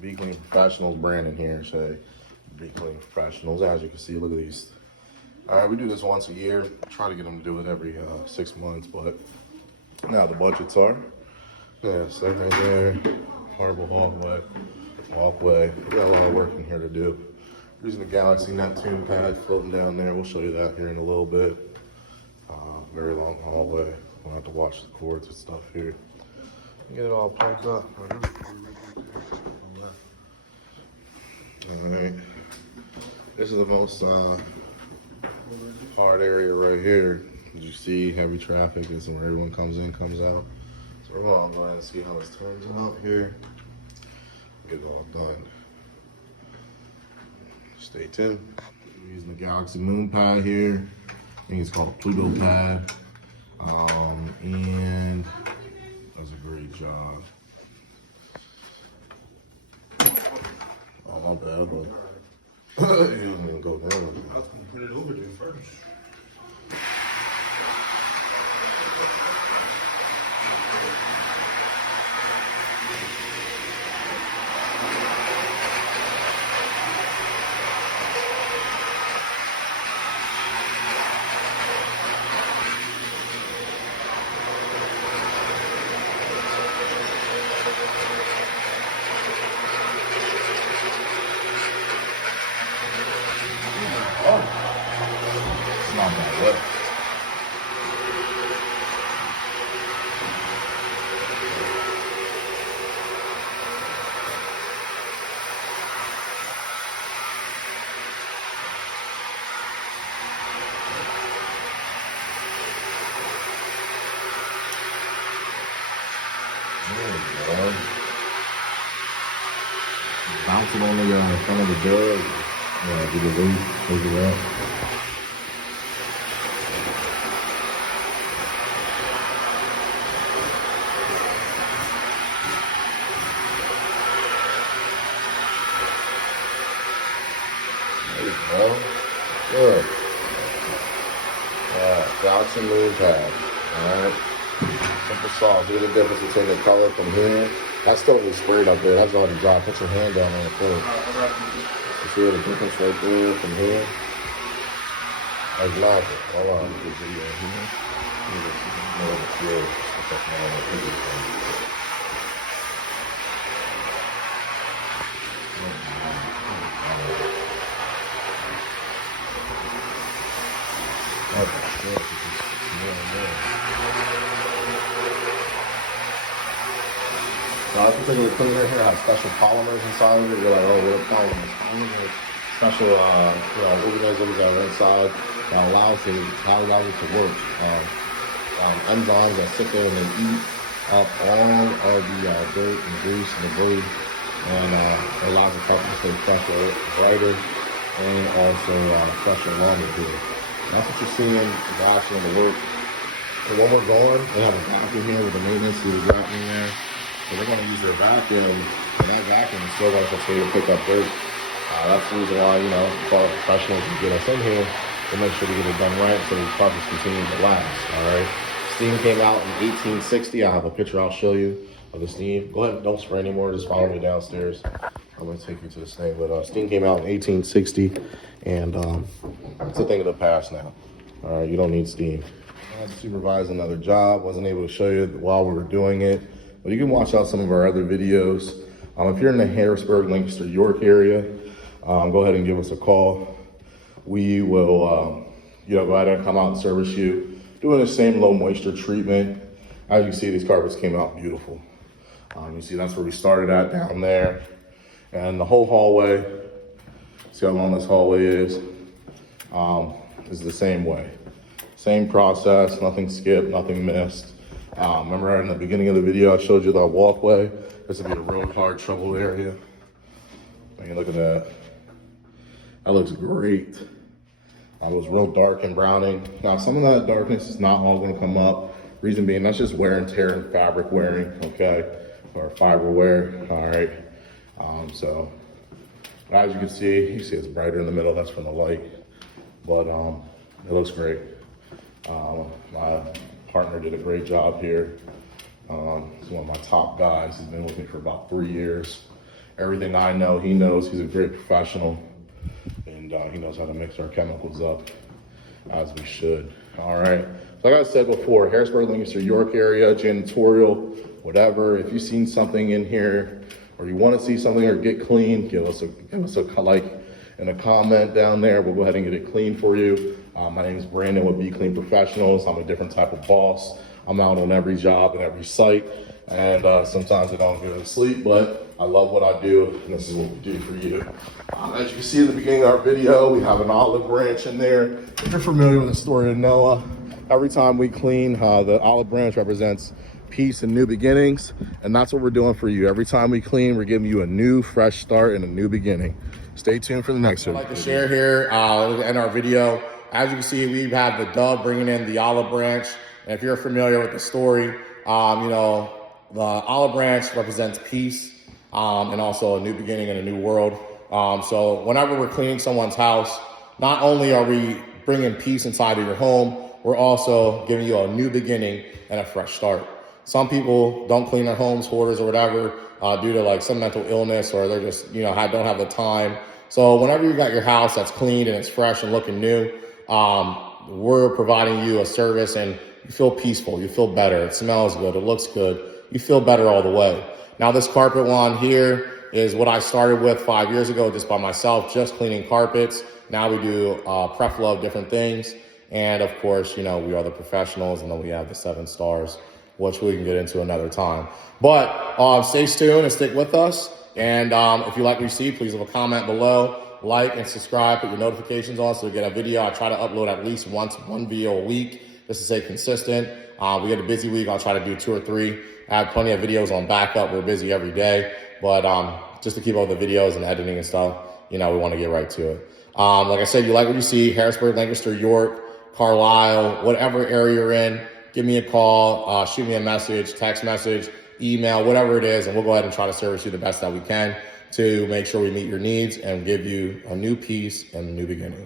Be Clean Professionals brand in here. Say Be Clean Professionals. As you can see, look at these. All right, we do this once a year. Try to get them to do it every 6 months, but now the budgets are. Yeah, so right there, marble walkway. We got a lot of work in here to do. Using the Galaxy Neptune pad floating down there. We'll show you that here in a little bit. Very long hallway. We'll have to watch the cords and stuff here. Get it all plugged up. All right. This is the most hard area right here. As you see, heavy traffic. This is where everyone comes in, comes out. So we're going to go ahead and see how this turns out here. Get it all done. Stay tuned. We're using the Galaxy Moon pad here. I think it's called a Pluto pad. And does a great job. Oh, my bad, but it didn't even go down. I was going to put it over there first. Oh, it's not that wet. There we go. Bounce it on the front of the door. Yeah, do the loop, take it out. There you go. Good. Galaxy Moon pad. Alright. Simple sauce. Look at the difference between the color from here. That's totally sprayed up there. That's already dry. Put your hand down on the floor. You see the difference right there from here? That's magic. Hold on, get the video here. Now, this particular cleaner here has special polymers inside of it. You're like, oh, what polymers? Special organisms that are inside that allows it to work. Enzymes that sit there and they eat up all of the dirt and grease and debris, and it allows the carpet to stay fresher, brighter, and also fresher longer too. That's what you're seeing is actually in the work. So when we're going, they have a vacuum here with the maintenance, see the vacuum there. So they're going to use their vacuum, and that vacuum is still going to continue to pick up dirt. That's the reason why, call professionals to get us in here to make sure to get it done right so these carpets continue to last, all right? Steam came out in 1860. I have a picture I'll show you of the steam. Go ahead, don't spray anymore, just follow me downstairs. I'm going to take you to this thing. But steam came out in 1860, and it's a thing of the past now. All right, you don't need steam. I had to supervise another job. Wasn't able to show you while we were doing it. But you can watch out some of our other videos. If you're in the Harrisburg, Lancaster, York area, go ahead and give us a call. We will, go ahead and come out and service you, doing the same low moisture treatment. As you see, these carpets came out beautiful. You see, that's where we started at down there, and the whole hallway. See how long this hallway is the same way, same process. Nothing skipped, nothing missed. Remember in the beginning of the video, I showed you the walkway. This would be a real hard trouble area. I mean, look at that. That looks great. That was real dark and browning. Now, some of that darkness is not all going to come up. Reason being, that's just wear and tear and fabric wearing, okay? Or fiber wear, all right? So, as you can see it's brighter in the middle. That's from the light. But it looks great. My partner did a great job here. He's one of my top guys. He's been with me for about 3 years. everything I know, he knows. He's a great professional, and he knows how to mix our chemicals up as we should. All right. So like I said before, Harrisburg, Lancaster, York area, janitorial, whatever. If you've seen something in here, or you want to see something or get clean, give us a like and a comment down there. We'll go ahead and get it clean for you. My name is Brandon with Be Clean Professionals. I'm a different type of boss. I'm out on every job and every site, and sometimes I don't get to sleep, but I love what I do, and this is what we do for you. As you can see in the beginning of our video, we have an olive branch in there. If you're familiar with the story of Noah, every time we clean, the olive branch represents peace and new beginnings, and that's what we're doing for you. Every time we clean, we're giving you a new, fresh start and a new beginning. Stay tuned for the next video. I'd like to share here to end our video. As you can see, we have the dove bringing in the olive branch, and if you're familiar with the story, the olive branch represents peace and also a new beginning and a new world. So whenever we're cleaning someone's house, not only are we bringing peace inside of your home, we're also giving you a new beginning and a fresh start. Some people don't clean their homes, hoarders or whatever, due to like some mental illness, or they're just, don't have the time. So whenever you got your house that's cleaned and it's fresh and looking new, we're providing you a service, and you feel peaceful, you feel better, it smells good, it looks good, you feel better all the way. Now this carpet wand here is what I started with 5 years ago just by myself, just cleaning carpets. Now we do prep flow of different things. And of course, we are the professionals, and then we have the 7 stars, which we can get into another time. But stay tuned and stick with us. And if you like what you see, please leave a comment below, like and subscribe, put your notifications on so you get a video. I try to upload at least one video a week just to stay consistent. We had a busy week. I'll try to do 2 or 3. I have plenty of videos on backup. We're busy every day, but just to keep up with the videos and editing and stuff, we want to get right to it. Like I said, you like what you see, Harrisburg, Lancaster, York, Carlisle, whatever area you're in, give me a call, shoot me a message, text message, email, whatever it is, and we'll go ahead and try to service you the best that we can to make sure we meet your needs and give you a new peace and a new beginning.